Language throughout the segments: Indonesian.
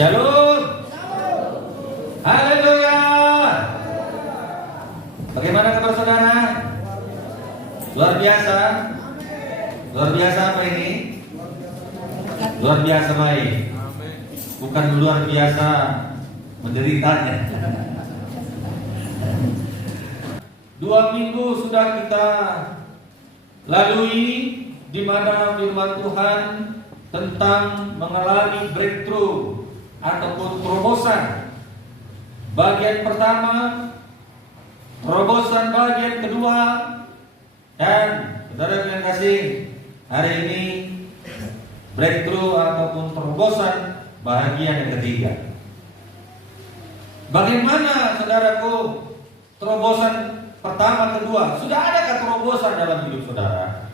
Shalom. Haleluya. Bagaimana kabar saudara? Luar biasa. Luar biasa apa ini? Luar biasa baik. Bukan luar biasa menderitanya. 2 minggu sudah kita lalui di mana firman Tuhan tentang mengalami breakthrough ataupun terobosan. Bagian pertama, terobosan bagian kedua, dan saudara yang kasih, hari ini breakthrough ataupun terobosan bagian yang ketiga. Bagaimana saudaraku terobosan pertama kedua? Sudah adakah terobosan dalam hidup saudara?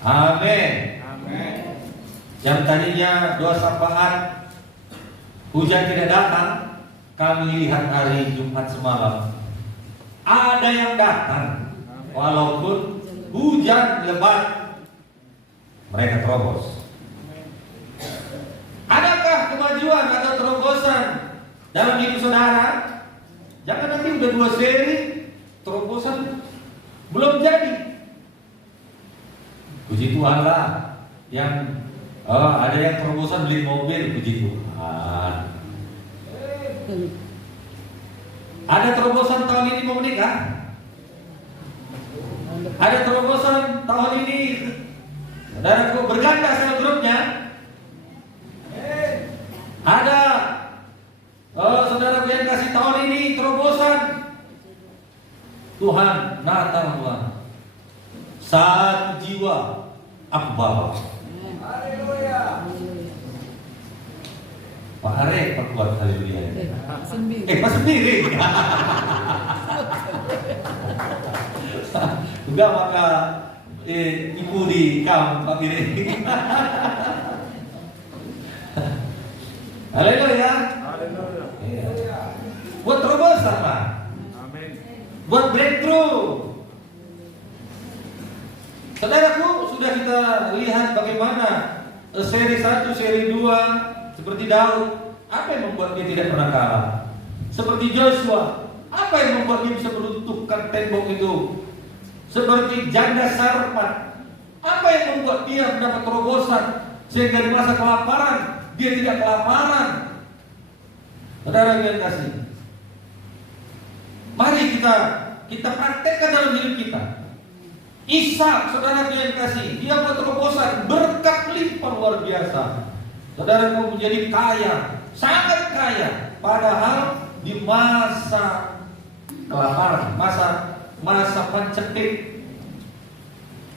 Amin. Amin. Yang tadinya 2 saat hujan tidak datang, kami lihat hari Jumat semalam ada yang datang. Walaupun hujan lebat, mereka terobos. Adakah kemajuan atau terobosan dalam hidup saudara? Jangan nanti udah 2 seri terobosan belum jadi. Puji Tuhan lah, yang ada yang terobosan beli mobil, puji Tuhan. Ada terobosan tahun ini mau menikah? Ada terobosan tahun ini saudaraku berganda sel grupnya? Ada saudara yang kasih tahun ini terobosan Tuhan, Natal Tuhan, 1 jiwa aku bawa. Haleluya. Pak Are, Pak kuat haleluya. Pak sendiri. Pak sendiri. Enggak maka ibu di kam Pak Bire. Haleluya. Haleluya. Iya. Buat terobosan Pak. Amin. Buat breakthrough. Saudaraku, sudah kita lihat bagaimana seri 1, seri 2 seperti Daud, apa yang membuat dia tidak pernah kalah? Seperti Joshua, apa yang membuat dia bisa meruntuhkan tembok itu? Seperti janda Sarfat, apa yang membuat dia mendapat terobosan sehingga di masa kelaparan dia tidak kelaparan? Saudara yang kasih, mari kita praktekkan dalam hidup kita. Ishak, saudara yang kasih, dia buat terobosan, berkat limpah luar biasa. Saudara mau menjadi kaya, sangat kaya, padahal di masa kelaparan, masa pancekik,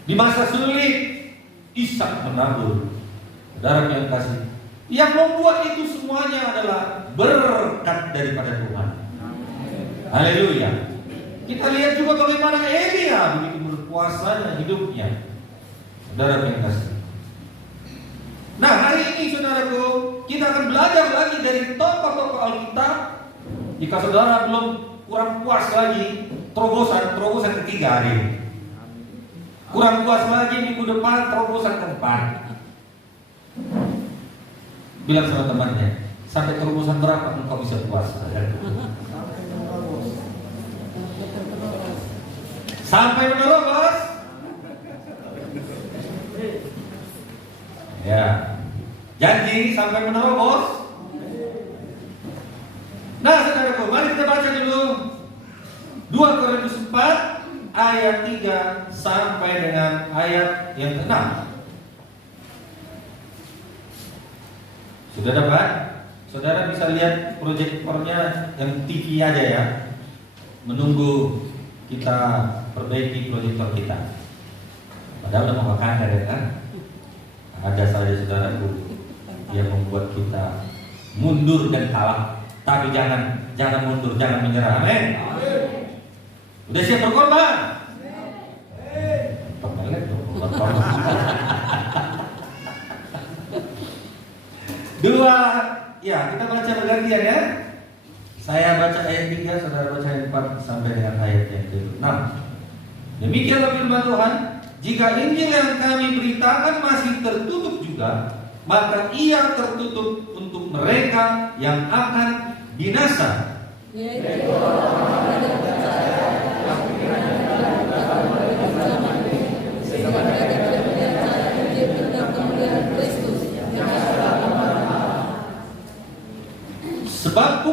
di masa sulit, Ishak menabur. Saudara yang kasih, yang membuat itu semuanya adalah berkat daripada Tuhan. Haleluya. Kita lihat juga bagaimana Elia begitu berpuasanya hidupnya. Saudara yang kasih. Nah, hari ini saudaraku, kita akan belajar lagi dari tokoh-tokoh Alkitab. Jika saudara belum kurang puas lagi, terobosan ketiga hari ini. Kurang puas lagi minggu depan, terobosan keempat. Bilang sama temannya, sampai terobosan berapa engkau bisa puas? Sampai menerobos. Ya, janji sampai menerobos. Nah, saudaraku, mari kita baca dulu 2 Korintus 4 ayat 3 sampai dengan ayat yang ke-6. Sudah dapat? Saudara bisa lihat proyektornya yang TV aja ya. Menunggu kita perbaiki proyektor kita. Padahal udah mau makan ya kan? Ada saja saudaraku yang membuat kita mundur dan kalah. Tapi jangan mundur, jangan menyerah. Amin. Udah siap berkorban? Dua, ya kita baca bergantian ya. Saya baca ayat 3, saudara baca ayat 4 sampai dengan ayat yang ke-6. Demikianlah firman Tuhan, jika Injil yang kami beritakan masih tertutup juga, maka ia tertutup untuk mereka yang akan binasa. Yaitu orang-orang yang percaya, tapi sehingga mereka tidak percaya Injil tentang kemuliaan Kristus yang ada. Sebab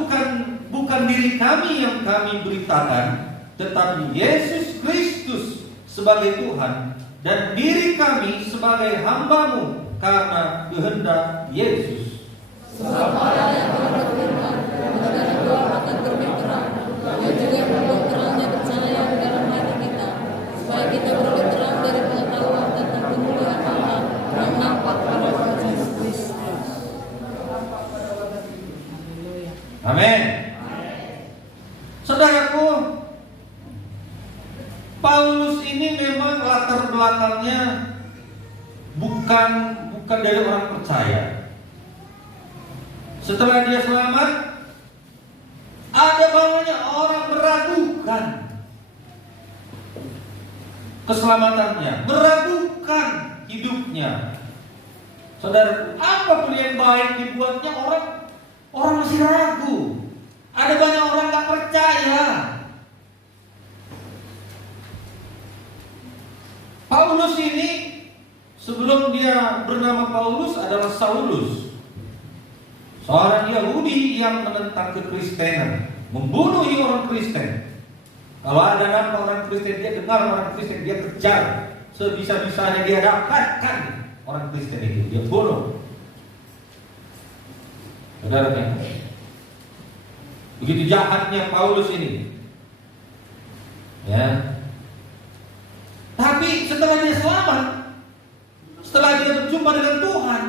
bukan diri kami yang kami beritakan, tetapi Yesus Kristus sebagai Tuhan dan diri kami sebagai hamba-Mu karena kehendak Yesus. Sebab Allah yang telah berfirman, "Ketika Tuhan akan terbit terang, yang juga membuat terangnya bercahaya di dalam hati kita, supaya kita beroleh terang dari pengetahuan tentang kemuliaan Allah yang nampak pada wajah Kristus." Haleluya. Amin. Saudaraku, Paulus ini memang latar belakangnya bukan dari orang percaya. Setelah dia selamat, ada banyak orang meragukan keselamatannya, meragukan hidupnya. Saudara, apapun yang baik dibuatnya orang masih ragu. Ada banyak orang gak percaya. Paulus ini sebelum dia bernama Paulus adalah Saulus, seorang Yahudi yang menentang kekristenan, membunuh orang Kristen. Kalau ada nama orang Kristen, dia dengar orang Kristen, dia kejar sebisa-bisanya, dia dapatkan orang Kristen itu, dia bunuh. Saudara, begitu jahatnya Paulus ini. Ya. Tapi setelah dia selamat, setelah dia berjumpa dengan Tuhan,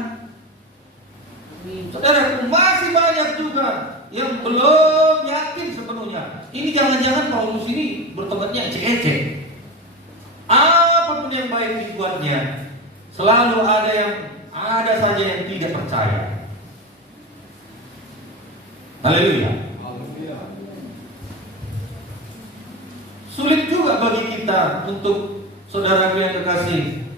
saudara, masih banyak juga yang belum yakin sepenuhnya. Ini jangan-jangan Paulus ini bertobatnya ecek-ecek. Apapun yang baik dibuatnya, selalu ada saja yang tidak percaya. Haleluya. Sulit juga bagi kita untuk, saudara yang terkasih,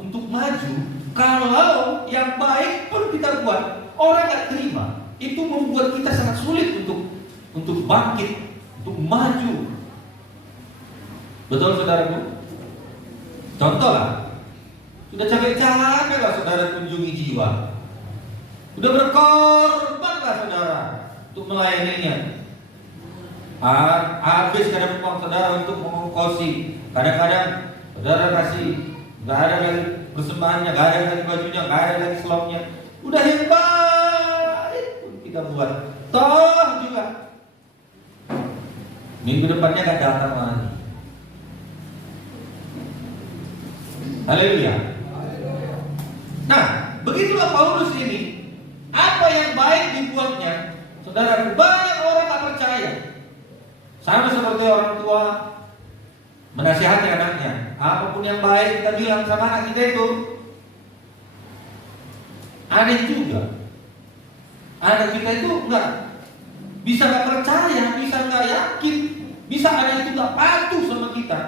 untuk maju kalau yang baik pun kita buat orang gak terima. Itu membuat kita sangat sulit untuk bangkit, untuk maju. Betul saudaraku? Contoh lah, sudah capek-capek lah saudara kunjungi jiwa, sudah berkorban lah saudara untuk melayaninya. Habis kadang uang saudara untuk mengongkosi. Kadang-kadang saudara kasih, gak ada lagi persembahannya, gak ada lagi bajunya, gak ada lagi slopnya. Udah yang baik pun kita buat, toh juga minggu depannya gak datang lagi. Haleluya. Nah, begitulah Paulus ini. Apa yang baik dibuatnya, saudara, banyak orang gak percaya. Sama seperti orang tua menasihati anaknya, apapun yang baik kita bilang sama anak kita itu, aneh juga. Anak kita itu bisa nggak percaya, bisa nggak yakin, bisa anak itu nggak patuh sama kita.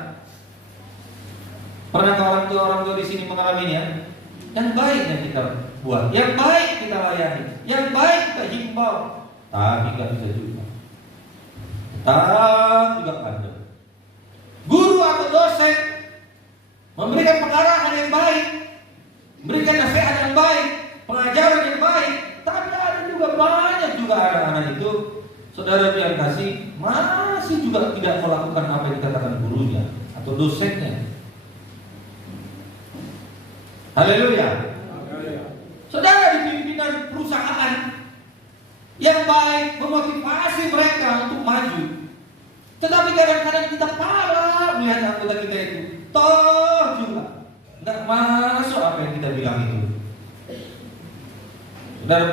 Pernah orang tua di sini mengalaminya? Yang baik yang kita buat, yang baik kita layani, yang baik kita himbau, tapi nggak bisa juga. Juga ada guru atau dosen memberikan pengarahan yang baik, memberikan nasihat yang baik, pengajaran yang baik, tapi ada juga banyak juga anak-anak itu, saudara yang kasih, masih juga tidak melakukan apa yang dikatakan gurunya atau dosennya. Haleluya. Saudara di pimpinan perusahaan yang baik memotivasi mereka untuk maju, tetapi kadang-kadang kita parah melihat anggota kita itu, toh juga nggak masuk apa yang kita bilang itu. Saudara,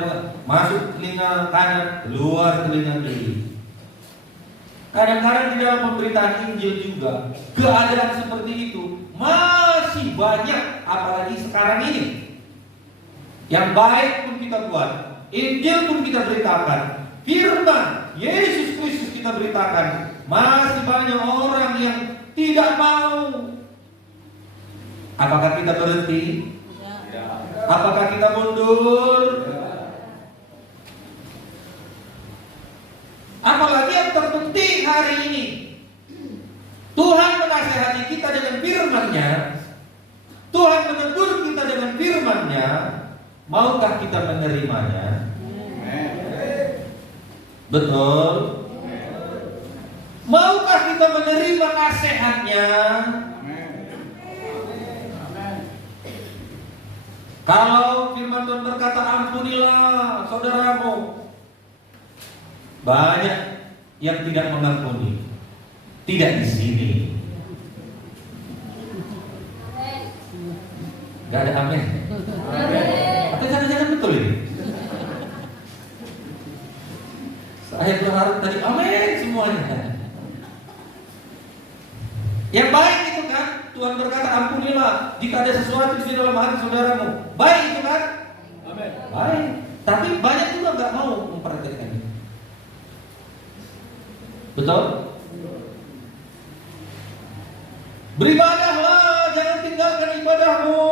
masuk telinga kanan, keluar telinga kiri. Kadang-kadang di dalam pemberitaan Injil juga keadaan seperti itu masih banyak, apalagi sekarang ini. Yang baik pun kita buat, Injil pun kita beritakan, firman Yesus Kristus kita beritakan, masih banyak orang yang tidak mau. Apakah kita berhenti? Ya. Apakah kita mundur? Apalagi yang terpenting hari ini, Tuhan menasihati kita dengan firman-Nya, Tuhan menegur kita dengan firman-Nya. Maukah kita menerimanya? Betul? Maukah kita menerima nasihatnya? Kalau firman Tuhan berkata, ampunilah saudaramu, banyak yang tidak mengampuni. Tidak di sini. Gak ada amin. Atau jangan-jangan betul ini? Saya berharap tadi amin semuanya. Yang baik itu kan, Tuhan berkata ampunilah jika ada sesuatu di dalam hati saudaramu. Baik itu kan? Amin. Baik. Tapi banyak juga nggak mau mempraktikkan itu. Betul? Beribadahlah, jangan tinggalkan ibadahmu.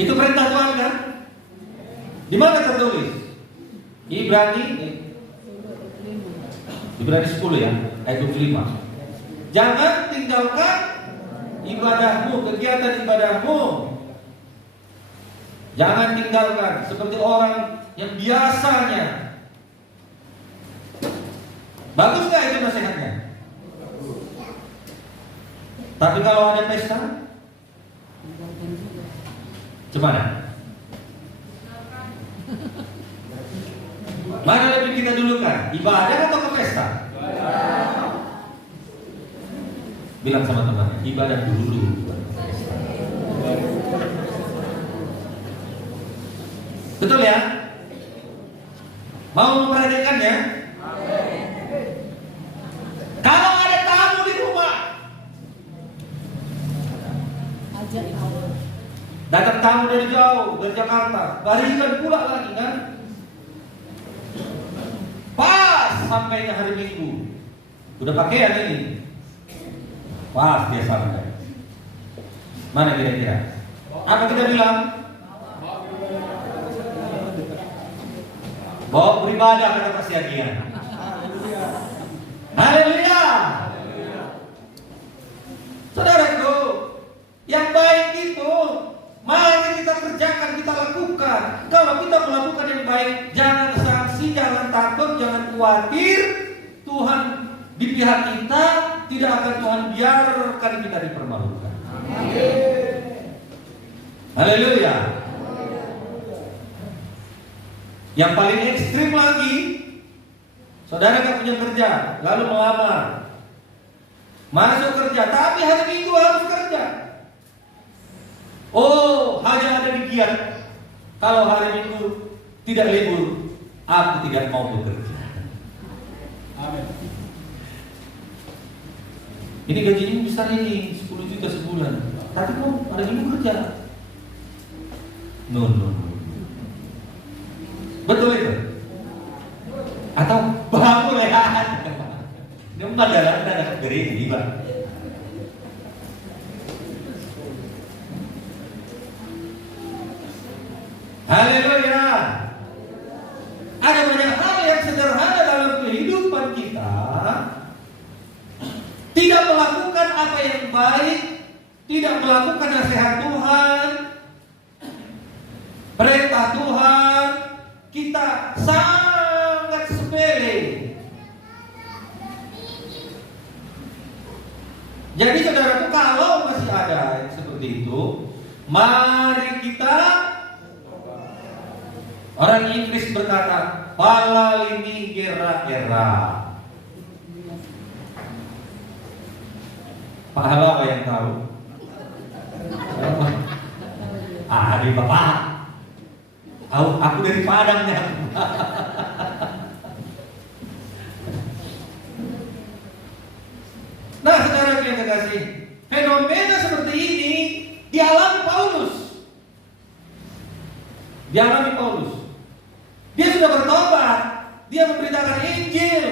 Itu perintah Tuhan kan? Di mana tertulis? Ibrani 10 ya, ayat 25. Jangan tinggalkan ibadahmu, kegiatan ibadahmu. Jangan tinggalkan seperti orang yang biasanya. Bagus gak itu nasihatnya? Tapi kalau ada pesta, gimana? Mana lebih kita dulukan? Ibadah atau ke pesta? Bilang sama teman, ibadah dulu. Betul ya? Mau memperhatikannya? Kalau ada tamu di rumah, datang tamu dari jauh, dari Jakarta, barisan pula lagi kan? Pas sampainya hari Minggu, udah pakaian ini, pas dia sampai. Mana kira-kira? Apa kita bilang? Bawa beribadah kata persiagian. Haleluya. Saudaraku, yang baik itu mari kita kerjakan, kita lakukan. Kalau kita melakukan yang baik, jangan sanksi, jangan takut, jangan khawatir. Tuhan di pihak kita, tidak akan Tuhan biarkan kita dipermalukan. Haleluya. Yang paling ekstrim lagi, saudara gak punya kerja, lalu melamar, masuk kerja, tapi hari Minggu harus kerja. Oh, hanya ada di Giat. Kalau hari Minggu tidak libur, aku tidak mau bekerja. Amin. Ini gajinya besar ini, 10 juta sebulan. Tapi mau hari Minggu kerja. No. Betul itu? Atau bangun lehat? Ini dalam dalam gereja, Pak. Haleluya. Ada banyak hal yang sederhana dalam kehidupan kita. Tidak melakukan apa yang baik, tidak melakukan nasihat Tuhan, perintah Tuhan, kita sangat sepele. Jadi saudaraku, kalau masih ada yang seperti itu, mari kita, orang Inggris berkata, palalini era. Pahala apa yang tahu? Di Bapak. Aku dari Padangnya. Nah, saudara yang terkasih, fenomena seperti ini dialami Paulus. Dia sudah bertobat, dia memberitakan Injil,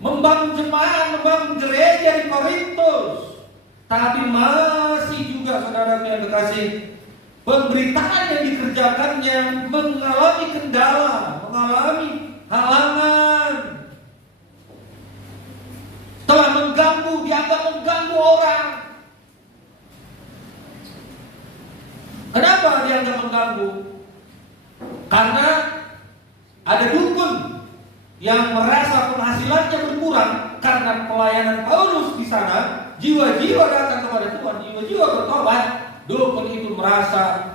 membangun jemaat, membangun gereja di Korintus. Tapi masih juga saudara yang terkasih, pemberitaan yang dikerjakannya mengalami kendala, mengalami halangan, telah mengganggu, dianggap mengganggu orang. Kenapa dianggap mengganggu? Karena ada dukun yang merasa penghasilannya berkurang karena pelayanan Paulus di sana. Jiwa-jiwa datang kepada Tuhan, jiwa-jiwa bertobat. Dukun itu merasa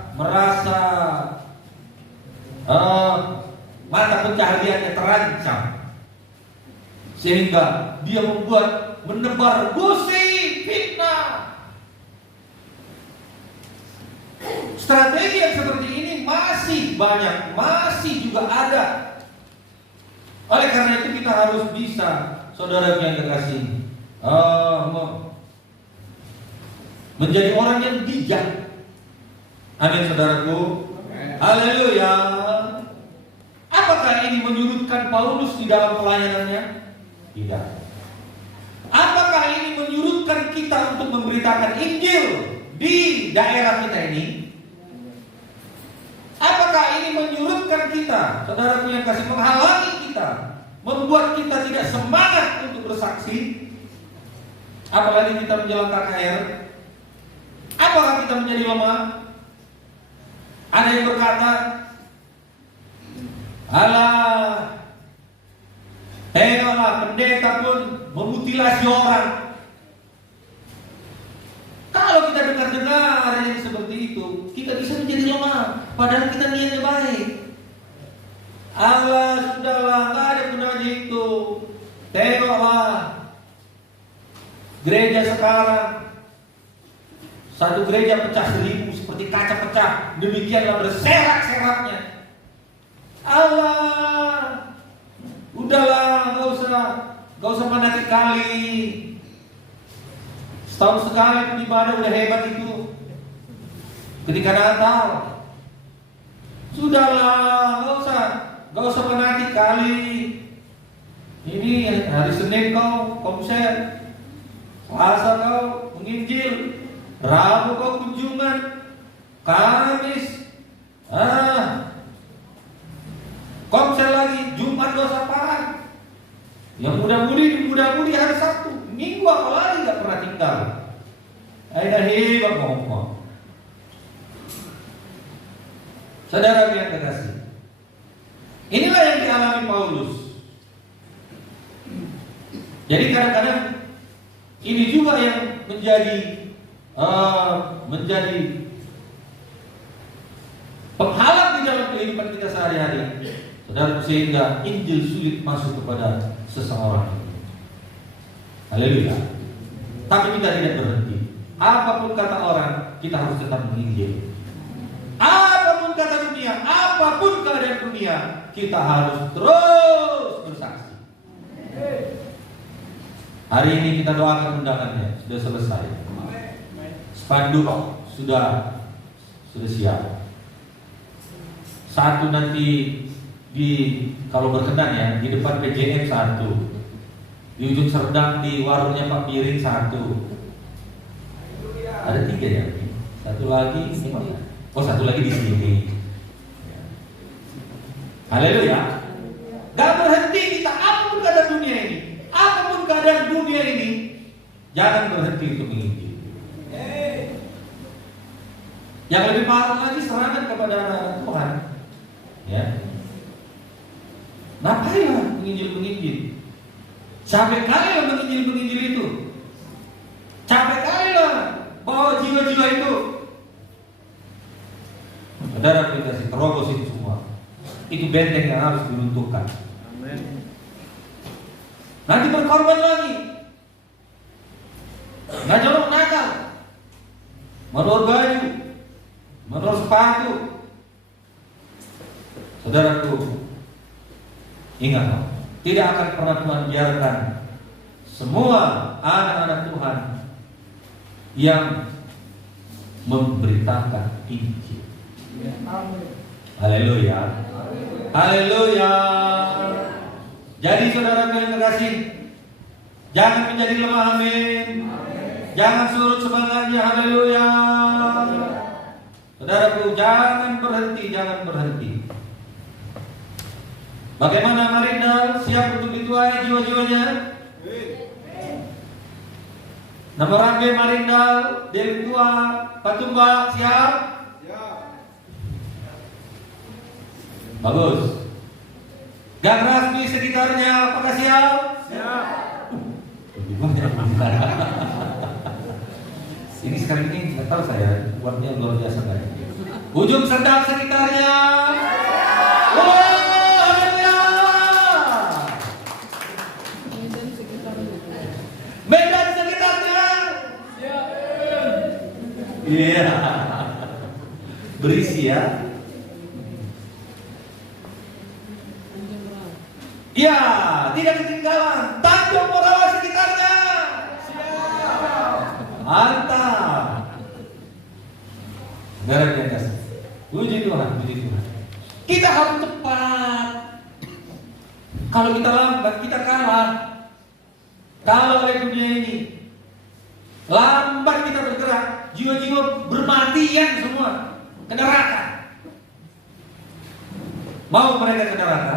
mata pencahariannya terancam, sehingga dia menebar gosip, fitnah. Strategi yang seperti ini masih banyak, masih juga ada. Oleh karena itu kita harus bisa, saudara yang terkasih, menjadi orang yang bijak. Amin, saudaraku. Haleluya. Apakah ini menyurutkan Paulus di dalam pelayanannya? Tidak. Apakah ini menyurutkan kita untuk memberitakan Injil di daerah kita ini? Apakah ini menyurutkan kita, saudaraku yang kasih, menghalangi kita, membuat kita tidak semangat untuk bersaksi? Apalagi kita menjelang KKR. Apakah kita menjadi lemah? Ada yang berkata, alah, tengoklah pendeta pun memutilasi orang. Kalau kita dengar yang seperti itu, kita bisa menjadi lemah, padahal kita niatnya baik. Allah, sudahlah, nggak ada gunanya itu. Tengoklah gereja sekarang, satu gereja pecah 1000 seperti kaca pecah, demikianlah berserak-seraknya. Allah, udahlah, nggak usah fanatik kali. Setahun sekali pun ibadah udah hebat itu. Ketika Natal, sudahlah, nggak usah fanatik kali. Ini hari Senin kau konser, Selasa kau menginjil, Rabu kau kunjungan, Kamis konser lagi, Jumat dosa apaan? Yang muda-mudi hari Sabtu, Minggu apalagi nggak pernah tinggal. Aida hebat ngomong. Saudara yang terkasih, inilah yang dialami Paulus. Jadi kadang-kadang ini juga yang menjadi penghalang di dalam kehidupan kita sehari-hari, saudara, sehingga Injil sulit masuk kepada seseorang. Haleluya. Tapi kita tidak berhenti. Apapun kata orang, kita harus tetap menginjil. Apapun kata dunia, apapun keadaan dunia, kita harus terus bersaksi. Hari ini kita doakan undangannya sudah selesai. Spanduk sudah siap. Satu nanti kalau berkenan ya, di depan PJM satu, di ujung Serdang di warungnya Pak Piring satu. Ada 3 ya. Satu lagi di mana? Oh, satu lagi di sini. Haleluya. Gak berhenti kita, apapun keadaan dunia ini, apapun keadaan dunia ini, jangan berhenti untuk menginjil. Yang lebih parah lagi serangan kepada anak-anak Tuhan. Ya. Ngapainlah menginjil? Capek kali lah menginjil itu. Capek kali lah bawa jiwa-jiwa itu. Saudara, kita kasih terobos itu semua. Itu benteng yang harus diruntuhkan. Amin. Nanti berkorban lagi. Nggak jorok nakal, menurut baju, menurut sepatu. Saudaraku, ingat, tidak akan pernah Tuhan biarkan semua anak-anak Tuhan yang memberitakan Injil. Haleluya. Haleluya. Jadi saudara yang terkasih, jangan menjadi lemah, amin. Jangan surut semangatnya, haleluya. Saudaraku, jangan berhenti, jangan berhenti. Bagaimana Marindal siap untuk dituai jiwa-jiwanya? Nomor Rambe Marindal, Dewi Tua, Patumba siap? Bagus. Gang Rasmi sekitarnya apakah siap? Siap. Lebih banyak. Ini sekarang ini nggak tahu saya buatnya luar biasa kayak. Ujung Sendang sekitarnya. Medan sekitarnya. Iya. Berisi ya. Ya, tidak ketinggalan. Tanjung Morawa sekitarnya. Mantap. Garam di atas. Puji Tuhan, puji Tuhan. Kita harus cepat. Kalau kita lambat, kita kalah. Kalau oleh dunia ini lambat kita bergerak, jiwa-jiwa bermatian semua ke neraka. Mau mereka ke neraka?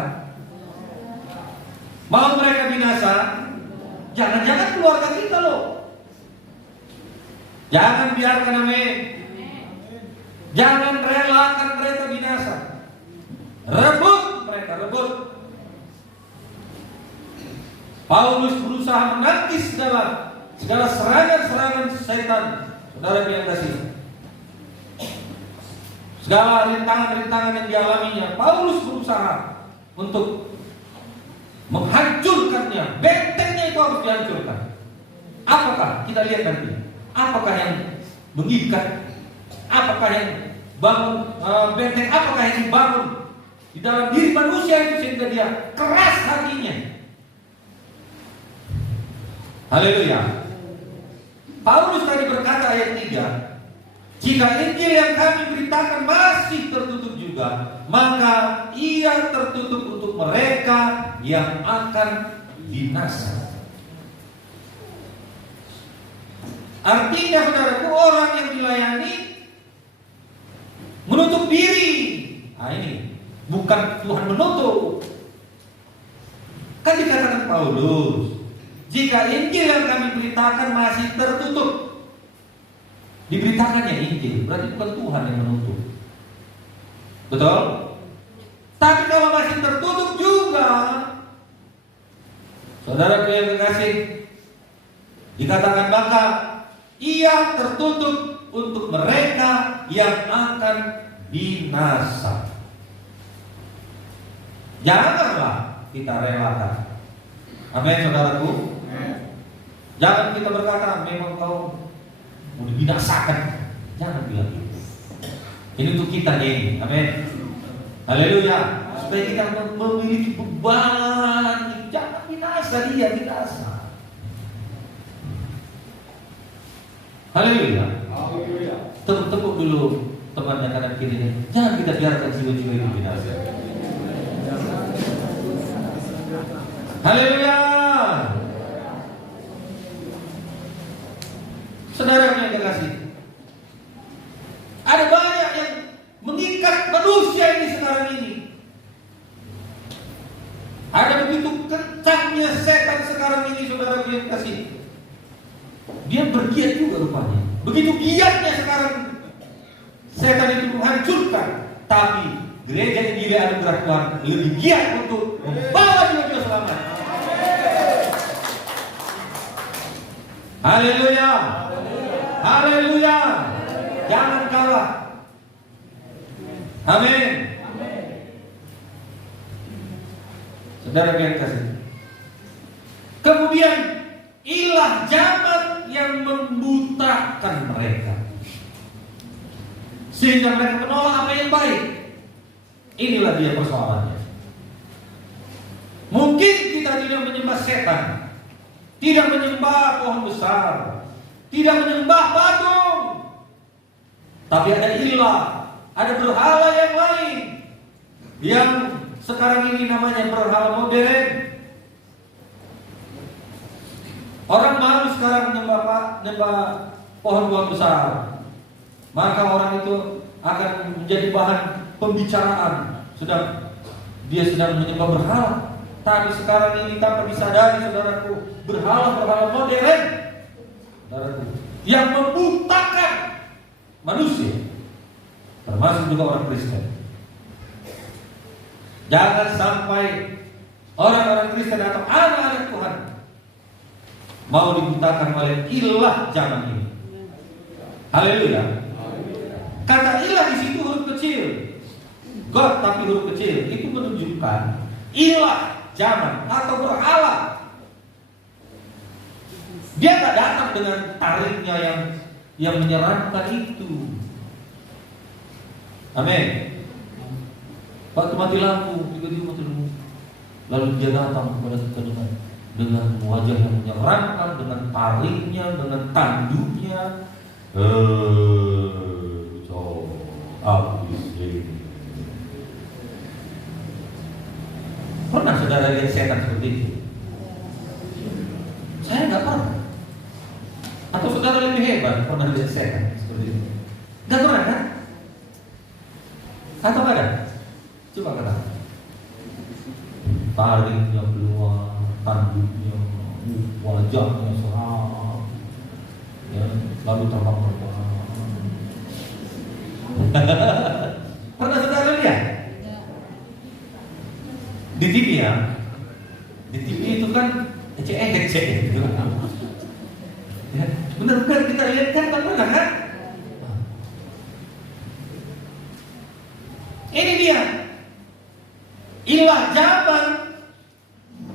Mau mereka binasa? Jangan-jangan keluarga kita loh. Jangan biarkan, amin. Jangan relakan mereka binasa. Rebut mereka, rebut. Paulus berusaha menangkis segala serangan-serangan setan. Saudara yang kasih, segala rintangan-rintangan yang dialaminya, Paulus berusaha untuk menghancurkannya. Bentengnya itu harus dihancurkan. Apakah? Kita lihat nanti. Apakah yang mengikat? Apakah yang bangun benteng? Apakah yang dibangun di dalam diri manusia itu sehingga dia keras hatinya? Haleluya. Paulus tadi berkata ayat 3, jika Injil yang kami beritakan masih tertutup juga, maka ia tertutup untuk mereka yang akan binasa. Artinya saudaraku, orang yang dilayani menutup diri. Nah ini bukan Tuhan menutup. Kan dikatakan Paulus, jika Injil yang kami beritakan masih tertutup. Diberitakannya Injil, berarti bukan Tuhan yang menutup. Betul? Tapi kalau masih tertutup juga, saudara yang kekasih, dikatakan maka ia tertutup untuk mereka yang akan binasa. Janganlah kita relakan. Amin, saudaraku. Jangan kita berkata memang kau mau dibinasakan. Jangan bilang itu. Ini untuk kita nih. Amin. Haleluya. Supaya kita memiliki beban. Jangan binasa dia, binasa. Haleluya. Tepuk dulu temannya kanan kirinya. Jangan kita biarkan jiwa-jiwa itu binasa. Haleluya. Saudara yang terkasih, ada banyak yang mengikat manusia ini sekarang ini. Ada begitu kencangnya setan sekarang ini, saudara yang terkasih. Dia bergiat juga rupanya. Begitu giatnya sekarang setan itu menghancurkan. Tapi gereja Injil Anugerah Tuhan lebih giat untuk membawa jiwa-jiwa selamat. Haleluya. Haleluya. Jangan kalah. Amin. Saudara yang kasih. Kemudian ilah zaman yang membutakan mereka, sehingga mereka menolak apa yang baik. Inilah dia persoalannya. Mungkin kita tidak menyembah setan, tidak menyembah pohon besar, tidak menyembah patung, tapi ada ilah, ada berhala yang lain yang sekarang ini namanya berhala modern. Orang malu sekarang menyembah pohon-pohon besar. Maka orang itu akan menjadi bahan pembicaraan. Dia sedang menyembah berhala. Tapi sekarang ini tanpa disadari, saudaraku, berhala-berhala modern, saudaraku, yang membutakan manusia, termasuk juga orang Kristen. Jangan sampai orang-orang Kristen atau anak-anak Tuhan mau dibutakan oleh ilah zaman ini. Haleluya. Kata ilah di situ huruf kecil, God tapi huruf kecil, itu menunjukkan ilah zaman atau berhala. Dia tak datang dengan tariknya yang menyeramkan itu. Amin. Waktu mati lampu, tiba-tiba mati lampu, lalu dia datang kepada kita dengan wajah yang menyeramkan, dengan tariknya, dengan tanduknya. Pernah saudara lihat setan seperti itu? Saya nggak pernah. Atau saudara lebih hebat pernah lihat setan seperti itu? Nggak pernah kan? Atau ada? Coba kata. Taringnya keluar, tanduknya, wajahnya seram, ya, lalu terbang-terbang. Pernah saudara lihat? Di TV ya? Di TV itu kan ecek gitu. Ya, benar-benar kita lihat kan pernah kan? Ini dia ilah zaman.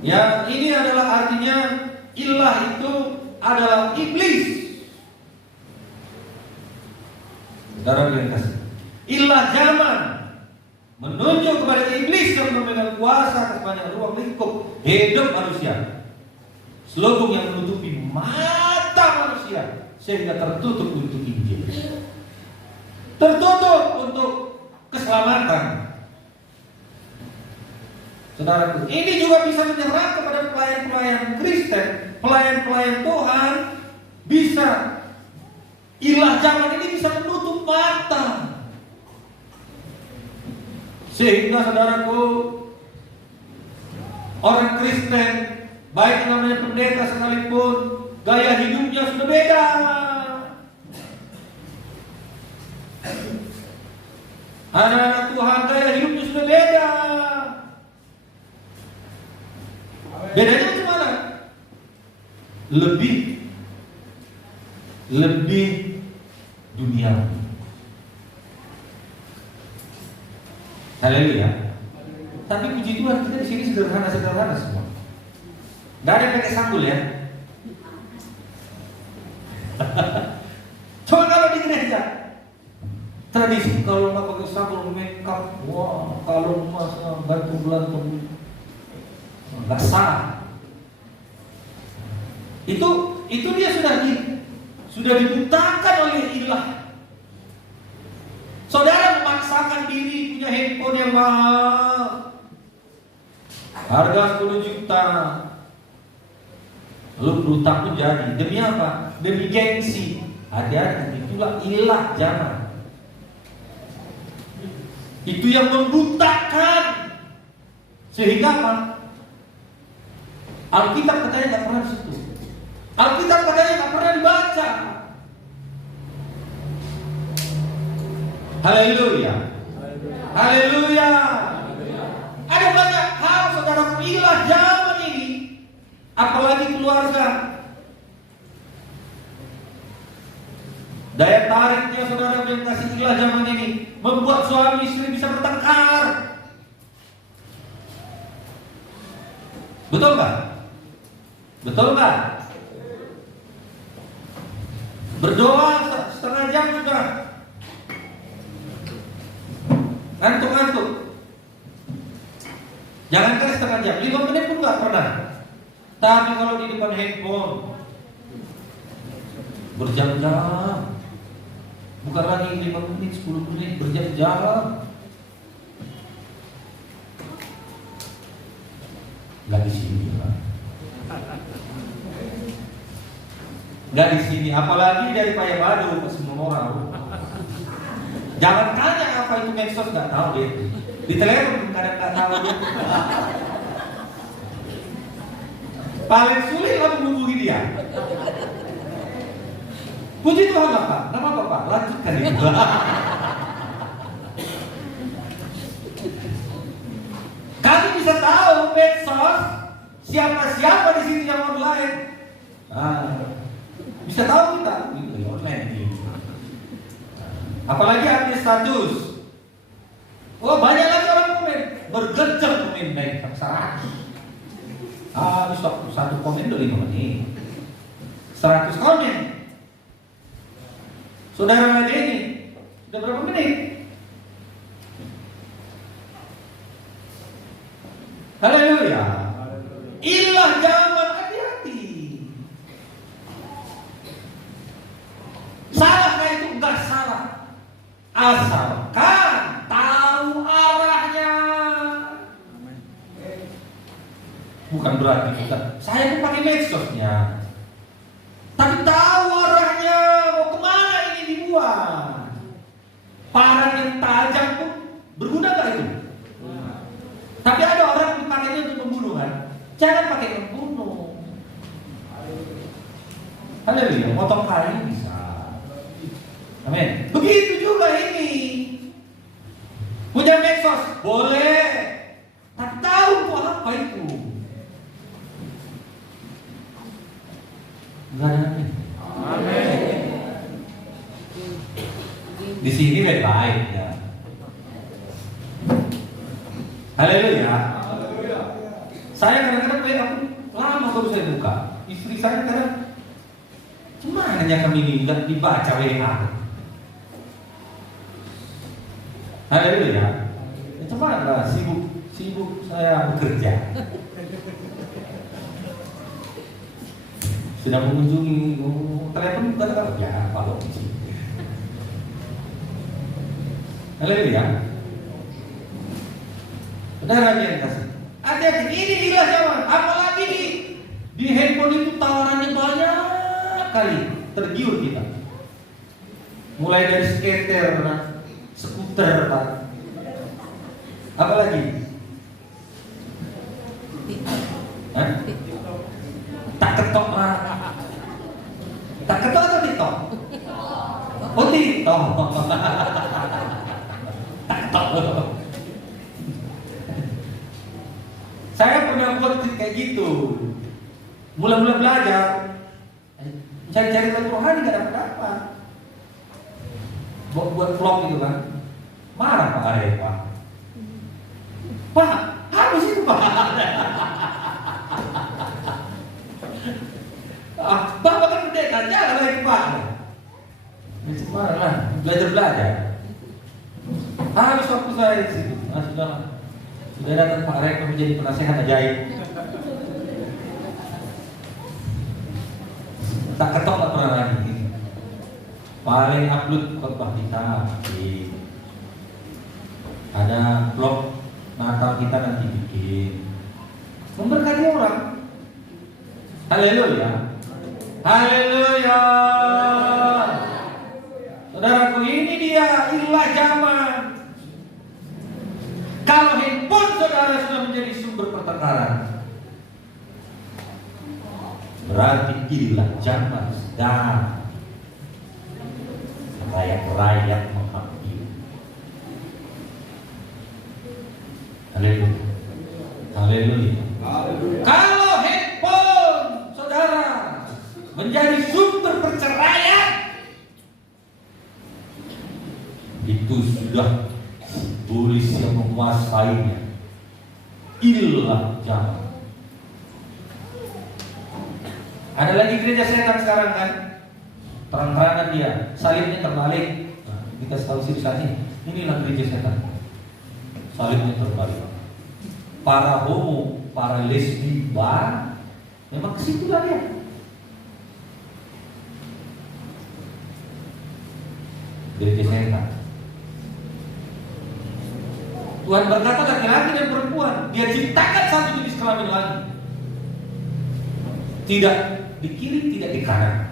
Ya, ini adalah artinya ilah itu adalah iblis. Saudara yang kasih, ilah zaman menunjuk kepada iblis yang memegang kuasa sepanjang ruang lingkup hidup manusia. Selubung yang menutupi mata manusia sehingga tertutup untuk Injil, tertutup untuk keselamatan. Saudara, ini juga bisa menyerang kepada pelayan-pelayan Kristen, pelayan-pelayan Tuhan. Bisa ilah zaman ini bisa menutup mata, sehingga saudaraku, orang Kristen, baik namanya pendeta sekalipun, gaya hidupnya sudah beda. Anak-anak Tuhan gaya hidupnya sudah beda. Bedanya bagaimana? Lebih duniawi. Haleluya. Tapi puji Tuhan kita di sini sederhana semua. Gak ada yang pakai sanggul ya. Coba kalau di gereja tradisi kalau nggak pakai sanggul make up, wah kalau masa batu belantung nggak sah. Itu dia sudah dibutakan oleh ilah. Saudara memaksakan diri punya handphone yang mahal, harga 10 juta, lalu berutang pun jadi. Demi apa? Demi gengsi. Hati-hati, itulah ilah zaman. Itu yang membutakan. Sehingga apa? Alkitab katanya nggak pernah di situ. Alkitab katanya nggak pernah dibaca. Haleluya. Haleluya. Ada banyak hal saudara ilah zaman ini, apalagi keluarga. Daya tariknya saudara yang kasih ilah zaman ini membuat suami istri bisa bertengkar. Betul nggak? Betul nggak? Berdoa setengah jam sudah ngantuk-ngantuk. Jangankan setengah jam, 5 menit pun nggak pernah. Tapi kalau di depan handphone berjam-jam, bukan lagi 5 menit, 10 menit, berjam-jam. Nggak di sini, Pak. Nggak di sini, apalagi dari Payabado ke semua orang. Jangan tanya apa itu medsos, nggak tahu dia. Di telepon kadang nggak tahu dia. Paling sulit lah menghubungi dia. Puji Tuhan lah Pak, nama apa Pak? Lanjutkan itu. Kami bisa tahu medsos siapa-siapa di sini yang online. Bisa tahu kita online ini. Apalagi update status. Oh banyak lagi orang komen, bergejam komen naik 100. Bisa satu komen udah 5 menit. 100 komen. Saudara ini sudah berapa menit? Haleluya. Ilah zaman, hati-hati. Salah kayak itu enggak salah. Asalkan tahu arahnya. Bukan berarti saya pun pakai medsosnya, tapi tahu arahnya mau kemana ini dibuat. Parang yang tajam pun berguna nggak itu? Tapi ada orang yang dipakainya untuk membunuh kan? Jangan pakai membunuh. Haleluya, motong kayu bisa. Amin. Begitu juga ini. Punya medsos boleh, tapi tahu untuk apa itu. Amin. Di sini baik-baik ya. Haleluya. Saya kadang-kadang aku lama kalau saya buka. Istri saya kadang cuma hanya kami ini nggak dibaca WA. Haleluya. Cuma lah sibuk saya bekerja. Sedang mengunjungi telepon tetap ya kalau di sini. Haleluya. Saudara yang kasih. Hati-hati, ini ilah zaman. Apalagi di handphone itu tawarannya banyak kali. Tergiur kita. Mulai dari skater, skuter, apa lagi? Tak ketok lah. Tak ketok atau TikTok? Oh TikTok. Tak ketok. Saya pernah buat kayak gitu. Mula-mula belajar, cari-cari tentang rohani gak dapat-dapat. Buat vlog gitu kan. Marah Pak Arif, Pak. Pak, harus itu Pak. Bapak kan pendeta, jangan lagi Pak. Ini cuma lah, belajar. Habis waktu saya di situ. Sudah datang Pak Arif menjadi penasehat ajaib. Tak ketok tak pernah lagi. Paling upload khotbah kita. Ada vlog Natal kita nanti bikin. Memberkati orang. Haleluya. Haleluya. Saudaraku, ini dia ilah zaman. Kalau handphone saudara sudah menjadi sumber pertengkaran, berarti ilah zaman sedang rakyat menghampiri. Haleluya. Haleluya. Kalau handphone saudara menjadi sumber perceraian, itu sudah iblis yang menguasainya. Ilah zaman. Ada lagi gereja setan sekarang kan? Terang-terangan dia, salibnya terbalik. Nah, kita tahu sih saat ini. Inilah gereja setan. Salibnya terbalik. Para homo, para lesbi, memang kesitulah dia. Gereja setan. Tuhan berkata laki-laki dan perempuan, Dia ciptakan satu jenis kelamin lagi. Tidak di kiri, tidak di kanan.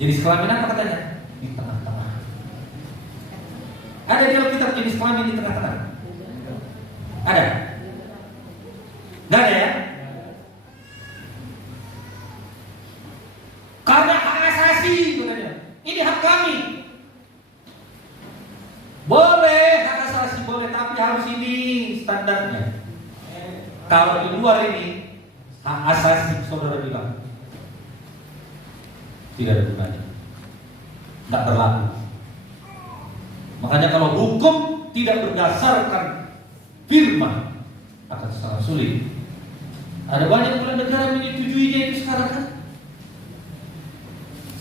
Jenis kelamin apa katanya? Di tengah-tengah. Ada di Alkitab jenis kelamin di tengah-tengah? Ada? Nggak ada ya? Karena hak asasi, katanya. Ini hak kami. Boleh hak asasi, boleh, tapi harus ini standarnya. Kalau di luar ini hak asasi, saudara bilang tidak ada gunanya, tidak berlaku. Makanya kalau hukum tidak berdasarkan firman akan sangat sulit. Ada banyak pula negara menyetujuinya itu sekarang kan.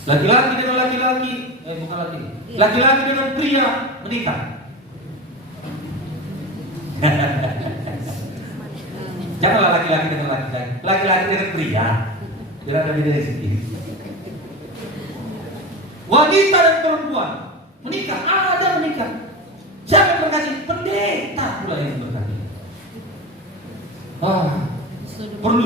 Laki-laki dengan laki-laki, bukan laki-laki dengan pria menikah. Janganlah laki-laki dengan laki-laki dengan pria. Tidak ada beda sedikit. Wanita dan perempuan menikah, ada menikah. Siapa yang berkati? Pendeta pula yang berkati. Perlu,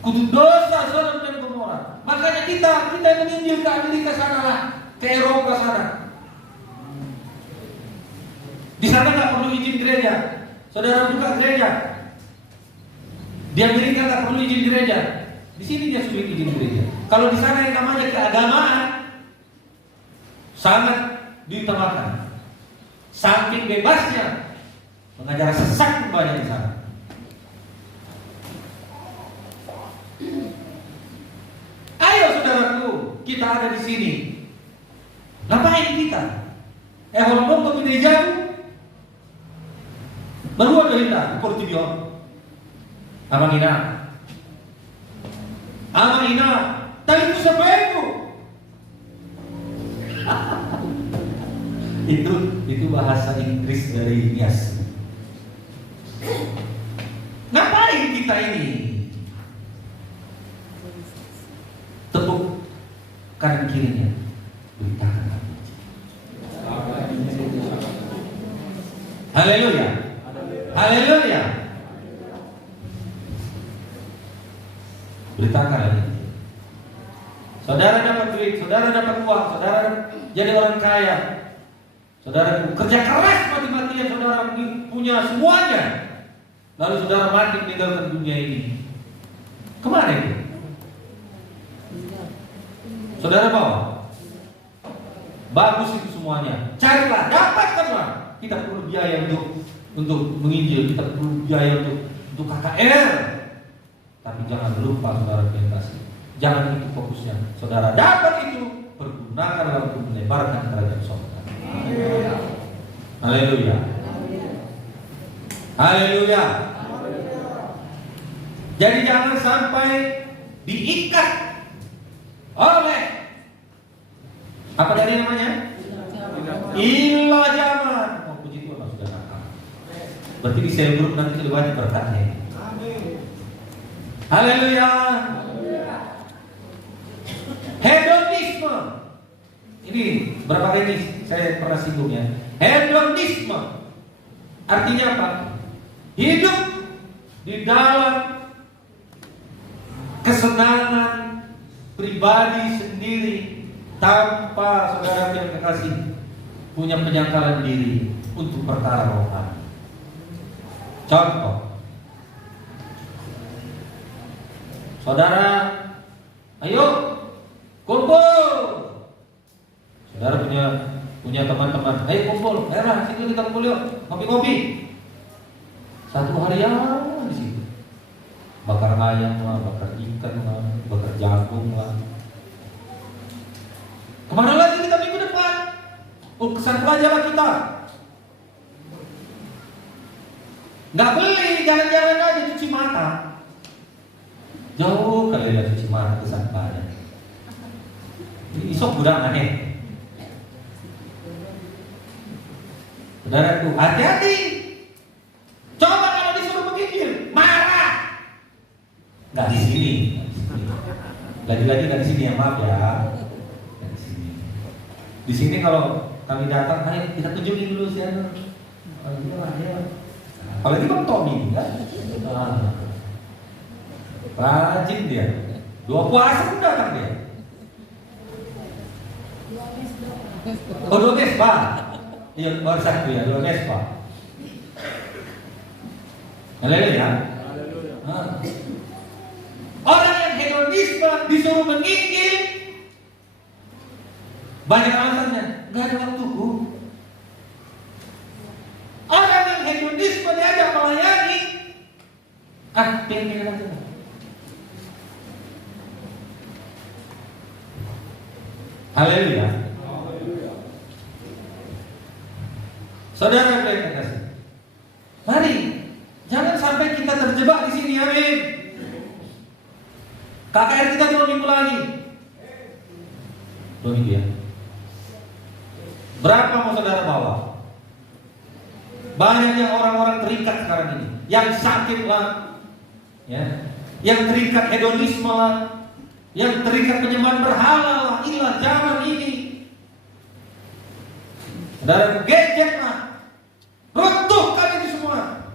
kudu dosa Sodom dan Gomora. Makanya kita yang menginjil ke Amerika sana lah, ke Eropa sana. Di sana nggak perlu izin gereja. Saudara buka gereja. Di Amerika nggak perlu izin gereja. Di sini dia sulit izin gereja. Kalau di sana yang namanya keagamaan sangat diutamakan. Saking bebasnya mengajar sesat pun banyak di sana. Ayo saudaraku, kita ada di sini. Ngapain kita? Holong tapi dari jauh. Baru ada kita, seperti dia. Ama ina, tali ku sabayu. Itu bahasa Inggris dari Nias. Ngapain kita ini? Tepuk kanan kirinya, beritakan aku. Haleluya, haleluya. Beritakan lagi. Saudara dapat duit, saudara dapat uang, saudara jadi orang kaya, saudara kerja keras mati-matian, saudara punya semuanya, lalu saudara mati meninggalkan dunia ini. Kemana itu? Saudara bawa? Bagus itu semuanya. Carilah, dapatkanlah. Kita perlu biaya untuk menginjil, kita perlu biaya untuk KKR. Tapi jangan lupa saudara kasih. Jangan itu fokusnya. Saudara dapat itu, pergunakanlah untuk menyebarkan kerajaan sorga. Haleluya. Haleluya. Jadi jangan sampai diikat oleh apa dari namanya? Ilah zaman. Oh, puji Tuhan, sudah nakal. Berarti di sel grup nanti sudah banyak berkatnya. Haleluya. Hedonisme. Ini berapa kali saya pernah singgung ya. Hedonisme artinya apa? Hidup di dalam kesenangan pribadi sendiri tanpa saudara yang kekasih punya penyangkalan diri untuk perkara rohani. Contoh, saudara, ayo kumpul. Saudara punya teman-teman, ayo kumpul, ayolah sini kita kumpul yuk, ngopi-ngopi. Satu hari di situ, bakar ayam lah, bakar ikan lah, bakar jagung lah. Kemana lagi kita minggu depan? Oh, kesan pelajar lah kita. Nggak beli, jalan-jalan aja cuci mata. Jauh kali ya cuci mata kesan pelajar. Isok budak aneh. Saudaraku, hati-hati. Coba kalau disuruh menginjil, marah. Nggak di sini. Lagi-lagi nggak di sini ya, maaf ya. Di sini kalau kami datang, ayo kita tunjukin dulu sih. Apalagi Bang Tommy, kan? Rajin dia. 2 puasa pun datang dia. Oh, 2 Vespa. Iya, baru satu ya, 2 Vespa. Haleluya. Haleluya. Orang yang hedonisme disuruh menginjil, banyak alasannya, nggak ada waktuku. Orang yang hedonisme diajak melayani, pengen aja. Haleluya. Saudara yang kasih, mari jangan sampai kita terjebak di sini, amin. KKR kita 2 minggu lagi. 2 minggu ya. Berapa mau saudara bawa? Banyak yang orang-orang terikat sekarang ini, yang sakit lah, ya, yang terikat hedonisme lah, yang terikat penyembahan berhala lah. Inilah zaman ini. Saudara gadget lah, runtuhkan itu semua.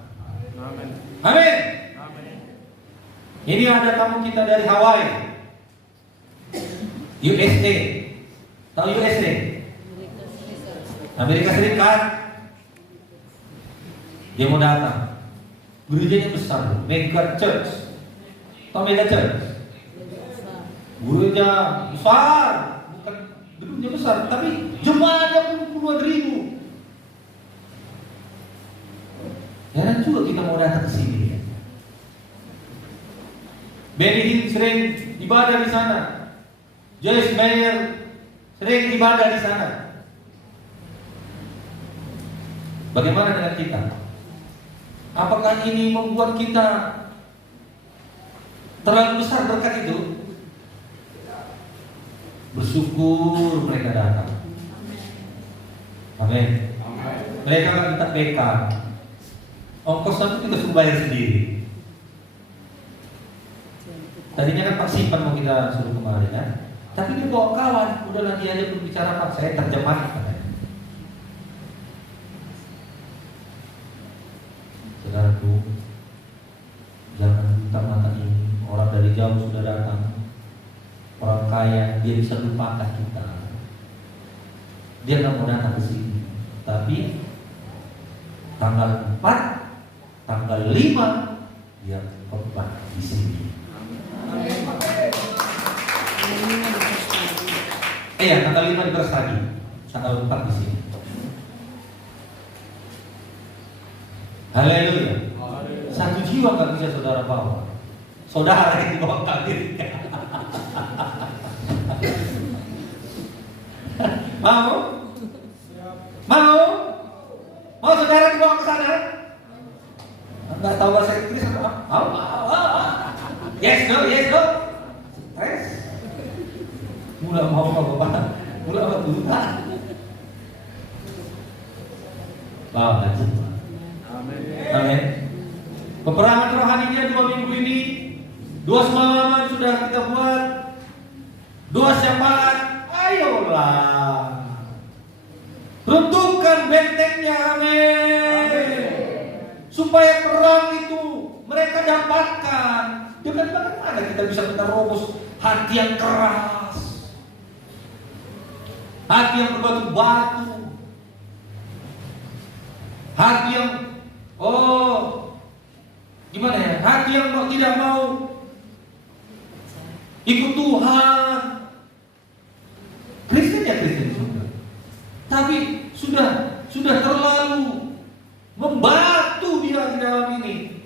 Amin. Amin. Amin. Ini ada tamu kita dari Hawaii, USA. Tahu USA? Amerika Serikat. Dia mau datang. Gerejanya besar, Mega Church. Tahu Mega Church? Gereja besar, bukan gedungnya besar, tapi jemaahnya pun puluhan ribu. Heran juga kita mau datang ke sini. Ya. Benny Hinn sering ibadah di sana. Joyce Meyer sering ibadah di sana. Bagaimana dengan kita? Apakah ini membuat kita terlalu besar berkat itu? Bersyukur mereka datang. Amin. Mereka akan minta PK. Ongkos itu kita suruh bayar sendiri. Tadinya kan Pak Simpan mau kita suruh kemarin kan, tapi dia bawa kawan. Udah nanti aja berbicara Pak, saya terjemahkan. Saudaraku, jangan mentang-mentang ini orang dari jauh sudah datang, orang kaya, dia bisa lupakan kita. Dia nggak mau datang ke sini, tapi tanggal 4, tanggal 5 dia khotbah di sini. Tanggal 5 di Bersagi, tanggal 4 di sini. Haleluya. 1 jiwa nggak bisa saudara bawa. Saudara yang dibawa kabir. Mau? Mau? Mau saudara dibawa ke sana? Nggak tahu bahasa Inggris atau apa? Mau? Yes, no, yes, no. Stres. Mula mau apa? Mula apa Tuhan? Amin. Amin. Peperangan rohaninya 2 minggu ini, 2 semalaman sudah kita buat, 2 syafaat. Ayolah, runtuhkan bentengnya, amin. Supaya perang itu mereka dapatkan. Dengan bagaimana kita bisa menerobos hati yang keras, hati yang berbatu-batu, hati yang gimana ya? Hati yang tidak mau ikut Tuhan. Kristen ya Kristen juga, tapi sudah terlalu membatu dia di dalam ini.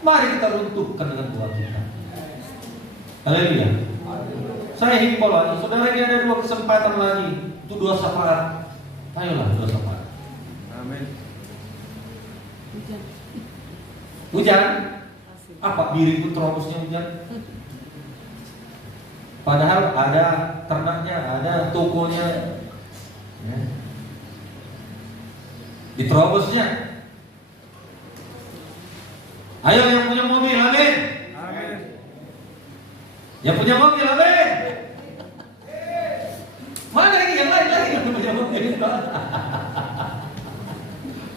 Mari kita runtuhkan dengan Tuhan kita. Haleluya. Saya himbau lagi, saudara, ini ada 2 kesempatan lagi, itu 2 syafaat. Ayolah 2 syafaat. Amin. Hujan? Apa diriku terobosnya hujan? Padahal ada ternaknya, ada tokonya, ya. Diterobosnya. Ayo yang punya mobil, amin. Amin. Yang punya mobil, amin. Mana lagi yang lain lagi yang punya mobil?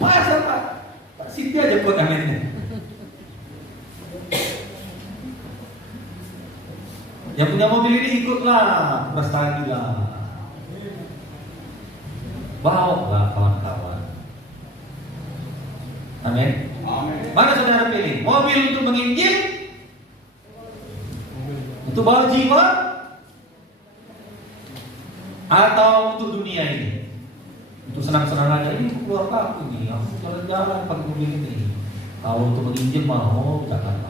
Masa Pak Siti aja buat aminnya. Yang punya mobil ini ikutlah, berstagi lah. bawa kawan-kawan. Amin. Mana saudara pilih? Mobil untuk menginjil? Untuk bawa jiwa? Atau untuk dunia ini? Untuk senang-senang aja, ini keluar aku nih, aku jalan-jalan pakai mobil ini. Kalau untuk menginjil mau, jangan.